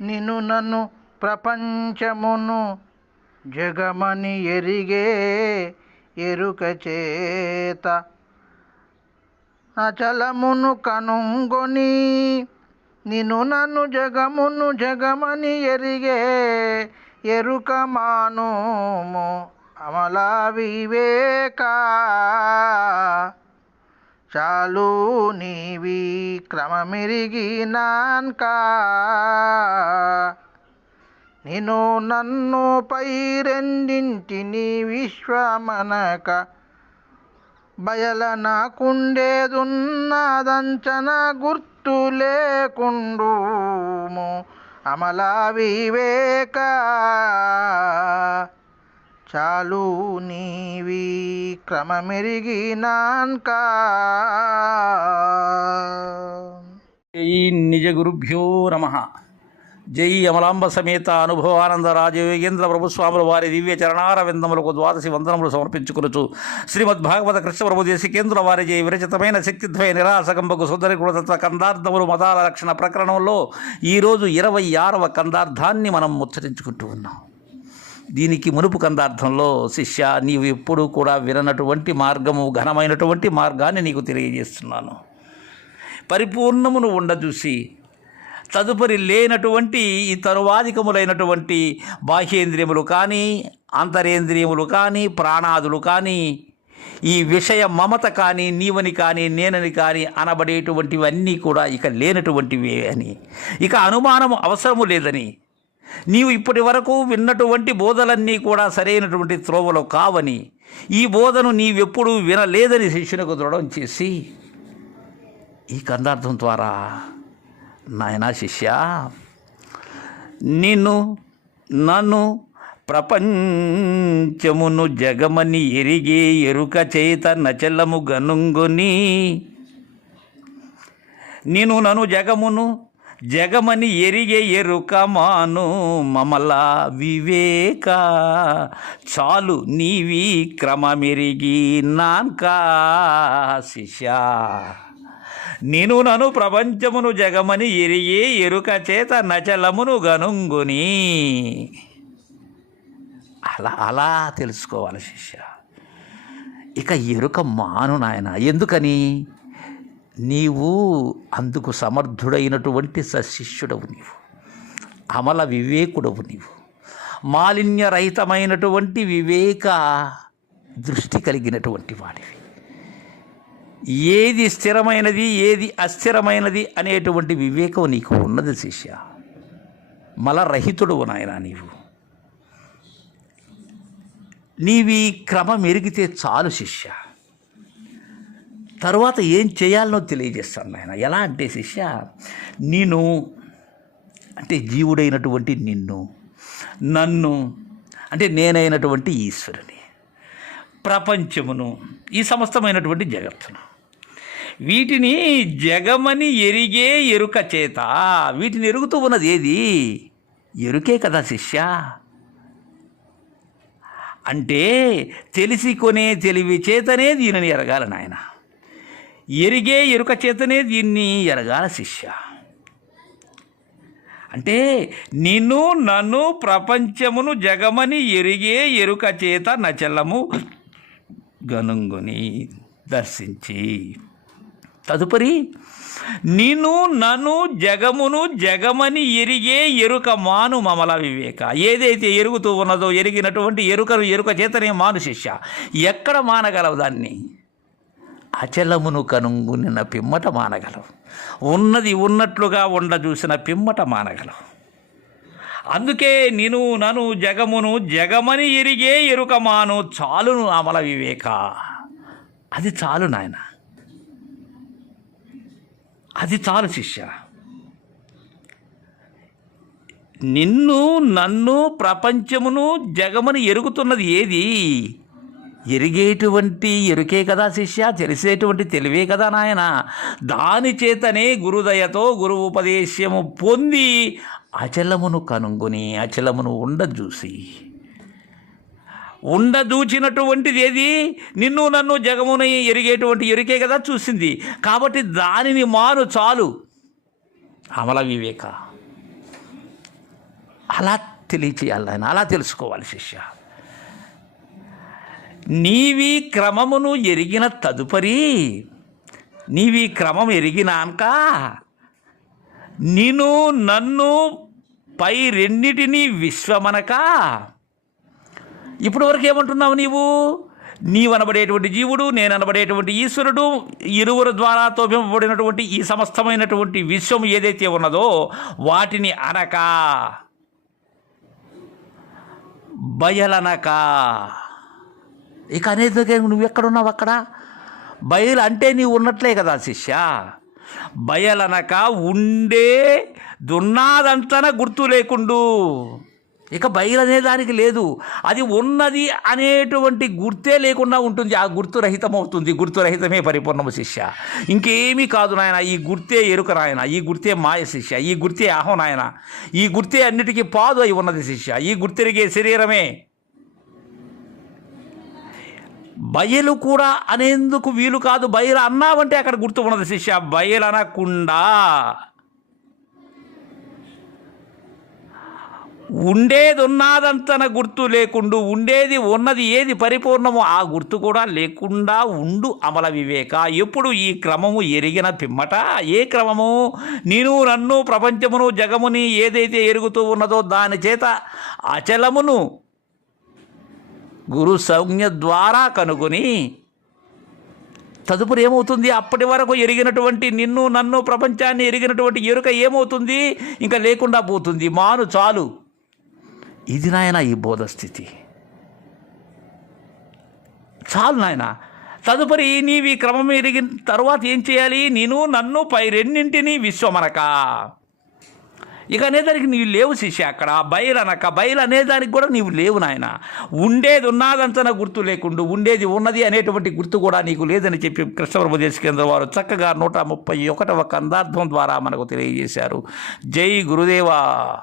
నిను నన్ను ప్రపంచమును జగమని ఎరిగే ఎరుక చేత అచలమును కనుంగొని నిను నన్ను జగమును జగమని ఎరిగే ఎరుక మానుము అమలా వివేక. చాలు నీవి క్రమమిరిగి నాన్కా నేను నన్ను పై రెండింటిని విశ్వమనక బయల నాకుండేదున్నదంచన గుర్తు లేకుండుము అమలా వివేక చాలు నీవి క్రమమెరిగి జై నిజ గురుభ్యో నమ. జై అమలాంబ సమేత అనుభవానంద రాజయోగేంద్ర ప్రభుస్వాముల వారి దివ్య చరణార విందములకు ద్వాదశి వందనములు సమర్పించుకొనుచు శ్రీమద్భాగవత కృష్ణ ప్రభు దేశికేంద్ర వారి జై విరచితమైన శక్తిద్వయ నిరాశకంబకు సుందరి కులతత్వ కందార్థములు మతాల రక్షణ ప్రకరణంలో ఈరోజు ఇరవై ఆరవ కందార్థాన్ని మనం ముచ్చరించుకుంటూ ఉన్నాం. దీనికి మునుపు కందార్థంలో శిష్య నీవు ఎప్పుడూ కూడా విననటువంటి మార్గము ఘనమైనటువంటి మార్గాన్ని నీకు తెలియజేస్తున్నాను. పరిపూర్ణమును ఉండజూసి తదుపరి లేనటువంటి ఈ తరువాధికములైనటువంటి బాహ్యేంద్రియములు కానీ అంతరేంద్రియములు కానీ ప్రాణాదులు కానీ ఈ విషయ మమత కానీ నీవని కానీ నేనని కానీ అనబడేటువంటివన్నీ కూడా ఇక లేనటువంటివి అని. ఇక అనుమానము అవసరము లేదని నీవు ఇప్పటి వరకు విన్నటువంటి బోధలన్నీ కూడా సరైనటువంటి త్రోవలో కావని ఈ బోధను నీవెప్పుడూ వినలేదని శిష్యునికి దృఢం చేసి ఈ కందార్థం ద్వారా నాయనా శిష్య నిన్ను నన్ను ప్రపంచమును జగమని ఎరిగే ఎరుక చేత నచలము గనుంగుని నేను నన్ను జగమును జగమని ఎరిగే ఎరుకమాను మమల వివేక. చాలు నీవి క్రమమెరిగి నాన్కా శిష్య. నేను నను ప్రపంచమును జగమని ఎరిగే ఎరుక చేత నచలమును గనుంగుని. అలా అలా తెలుసుకోవాలి శిష్య. ఇక ఎరుక మాను నాయన ఎందుకని? నీవు అందుకు సమర్థుడైనటువంటి సశిష్యుడవు నీవు. అమల వివేకుడవు నీవు. మాలిన్యరహితమైనటువంటి వివేక దృష్టి కలిగినటువంటి వాడివి. ఏది స్థిరమైనది ఏది అస్థిరమైనది అనేటువంటి వివేకం నీకు ఉన్నది శిష్య. మలరహితుడు నాయన నీవు. నీవి క్రమం ఎరిగితే చాలు శిష్య. తర్వాత ఏం చేయాలనో తెలియజేస్తాను నాయన. ఎలా అంటే శిష్య నేను అంటే జీవుడైనటువంటి నిన్ను నన్ను అంటే నేనైనటువంటి ఈశ్వరుని ప్రపంచమును ఈ సమస్తమైనటువంటి జగత్తును. వీటిని జగమని ఎరిగే ఎరుక చేత వీటిని ఎరుగుతూ ఉన్నది ఏది? ఎరుకే కదా శిష్య. అంటే తెలిసి కొనే తెలివి చేతనే దీనిని ఎరగాలని నాయన. ఎరిగే ఎరుక చేతనే దీన్ని ఎరగాల శిష్య. అంటే నిన్ను నన్ను ప్రపంచమును జగమని ఎరిగే ఎరుక చేత నచలము గనుంగుని దర్శించి. తదుపరి నిన్ను నన్ను జగమును జగమని ఎరిగే ఎరుక మాను మమల వివేక. ఏదైతే ఎరుగుతూ ఉన్నదో ఎరిగినటువంటి ఎరుకను ఎరుక చేతనే మాను శిష్య. ఎక్కడ మానగలవు దాన్ని? అచలమును కనుంగునిన పిమ్మట మానగలవు ఉన్నది ఉన్నట్లుగా ఉండ చూసిన పిమ్మట మానగలవు అందుకే నేను నను జగమును జగమని ఎరిగే ఎరుక మాను చాలును అమల వివేక. అది చాలు నాయన. అది చాలు శిష్య. నిన్ను నన్ను ప్రపంచమును జగమని ఎరుగుతున్నది ఏది? ఎరిగేటువంటి ఎరుకే కదా శిష్య తెలిసేటువంటి తెలివే కదా నాయన. దాని చేతనే గురుదయతో గురు ఉపదేశము పొంది అచలమును కనుగొని అచలమును ఉండజూసి. ఉండదూచినటువంటిది ఏది? నిన్ను నన్ను జగముని ఎరిగేటువంటి ఎరుకే కదా చూసింది. కాబట్టి దానిని మాను చాలు. అమల వివేక. అలా తెలియచేయాలి ఆయన అలా తెలుసుకోవాలి శిష్య. నీవి క్రమమును ఎరిగిన తదుపరి నీవి క్రమం ఎరిగినాక నిను నన్ను పై రెండిటిని విశ్వమనక. ఇప్పటి వరకు ఏమంటున్నావు నీవు? నీవు అనబడేటువంటి జీవుడు నేను అనబడేటువంటి ఈశ్వరుడు ఇరువురు ద్వారా తోపింపబడినటువంటి ఈ సమస్తమైనటువంటి విశ్వం ఏదైతే ఉన్నదో వాటిని అనక. బయలనక. ఇక అనేది నువ్వు ఎక్కడున్నావు అక్కడ? బయలు అంటే నీవు ఉన్నట్లే కదా శిష్య. బయలనక ఉండే దున్నాదంతన గుర్తు లేకుండు. ఇక బయలు దానికి లేదు. అది ఉన్నది అనేటువంటి గుర్తే లేకుండా ఉంటుంది. ఆ గుర్తు రహితమవుతుంది. గుర్తు రహితమే పరిపూర్ణము శిష్య. ఇంకేమీ కాదు నాయన. ఈ గుర్తే ఎరుక నాయన. ఈ గుర్తే మాయ శిష్య. ఈ గుర్తే అహం నాయన. ఈ గుర్తే అన్నిటికీ పాదు అయి ఉన్నది శిష్య. ఈ గుర్తెరిగే శరీరమే బయలు కూడా అనేందుకు వీలు కాదు. బయలు అన్నావంటే అక్కడ గుర్తు ఉన్నది శిష్య. బయలు అనకుండా ఉండేది ఉన్నదంతన గుర్తు లేకుండు ఉండేది ఉన్నది ఏది పరిపూర్ణమో ఆ గుర్తు కూడా లేకుండా ఉండు అమల వివేక. ఎప్పుడు ఈ క్రమము ఎరిగిన పిమ్మట? ఏ క్రమము? నేను నన్ను ప్రపంచమును జగముని ఏదైతే ఎరుగుతూ ఉన్నదో దాని చేత అచలమును గురు సంజ్ఞ ద్వారా కనుగొని తదుపరి ఏమవుతుంది? అప్పటి వరకు ఎరిగినటువంటి నిన్ను నన్ను ప్రపంచాన్ని ఎరిగినటువంటి ఎరుక ఏమవుతుంది? ఇంకా లేకుండా పోతుంది. మాను చాలు. ఇది నాయన ఈ బోధస్థితి. చాలు నాయన. తదుపరి నీవి క్రమం ఎరిగిన తర్వాత ఏం చేయాలి? నేను నన్ను పై రెండింటిని విశ్వమనక. ఇక అనేదానికి నీవు లేవు శిష్య అక్కడ. బయలు అనక బయలు అనేదానికి కూడా నీవు లేవు నాయన. ఉండేది ఉన్నదంతన గుర్తు లేకుండా ఉండేది ఉన్నది అనేటువంటి గుర్తు కూడా నీకు లేదని చెప్పి కృష్ణప్రభు కేంద్ర వారు చక్కగా నూట ముప్పై ఒకటవ కందార్థం ద్వారా మనకు తెలియజేశారు. జై గురుదేవా.